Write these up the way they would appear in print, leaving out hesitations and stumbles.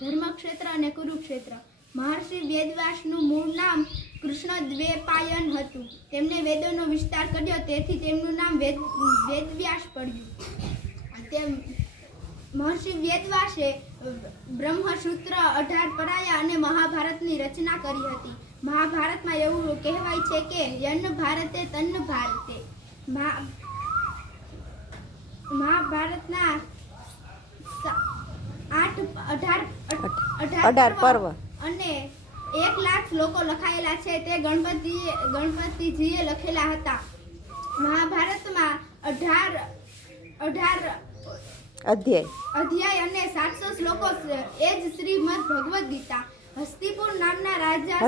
ધર્મક્ષેત્ર અને કુરુક્ષેત્ર. મહર્ષિ વેદવ્યાસનું મૂળ નામ કૃષ્ણદ્વૈપાયન હતું. તેમણે વેદોનો વિસ્તાર કર્યો, તેથી તેમનું નામ વેદવ્યાસ પડ્યું. મહર્ષિ વેદવ્યાસે બ્રહ્મસૂત્ર, 18 પરાયા અને મહાભારતની રચના કરી હતી. મહાભારતમાં એવું કહેવાય છે કે યન્ન ભારતે તન્ન ભારતે. મહાભારતના 18 પર્વ અને 1 લાખ શ્લોકો લખાયેલા છે. તે ગણપતિજીએ લખેલા હતા. મહાભારતમાં 18 અધ્યાય અને 700 શ્લોકો. એ જ શ્રીમદ ભગવદ્ ગીતા. હસ્તિપુર નામના રાજા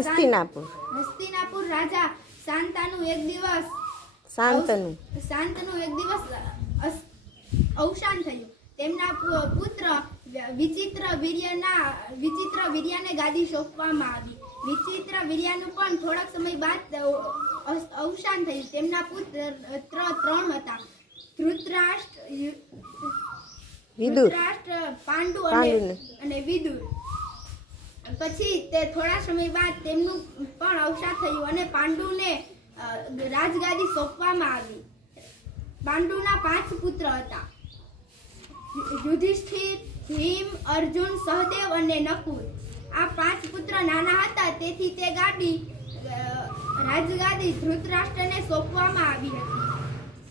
હસ્તિનાપુર રાજા શાંતનું એક દિવસ અવસાન થયું. તેમના પુત્ર વિચિત્ર વીર્યને ગાદી સોંપવામાં આવી. વિચિત્ર વીર્યનું પણ થોડાક સમય બાદ અવસાન થયું. તેમના પુત્ર 3 હતા: ધૃતરાષ્ટ્ર, પાંડુ અને વિદુર. પછી તે થોડા સમય બાદ તેમનું પણ અવસાન થયું અને પાંડુને રાજગાદી સોંપવામાં આવી. પાંડુના 5 પુત્ર હતા: યુધિષ્ઠિર, ભીમ, અર્જુન, સહદેવ અને નકુલ. આ 5 પુત્ર નાના હતા, તેથી તે રાજગાદી ધૃતરાષ્ટ્રને સોંપવામાં આવી હતી.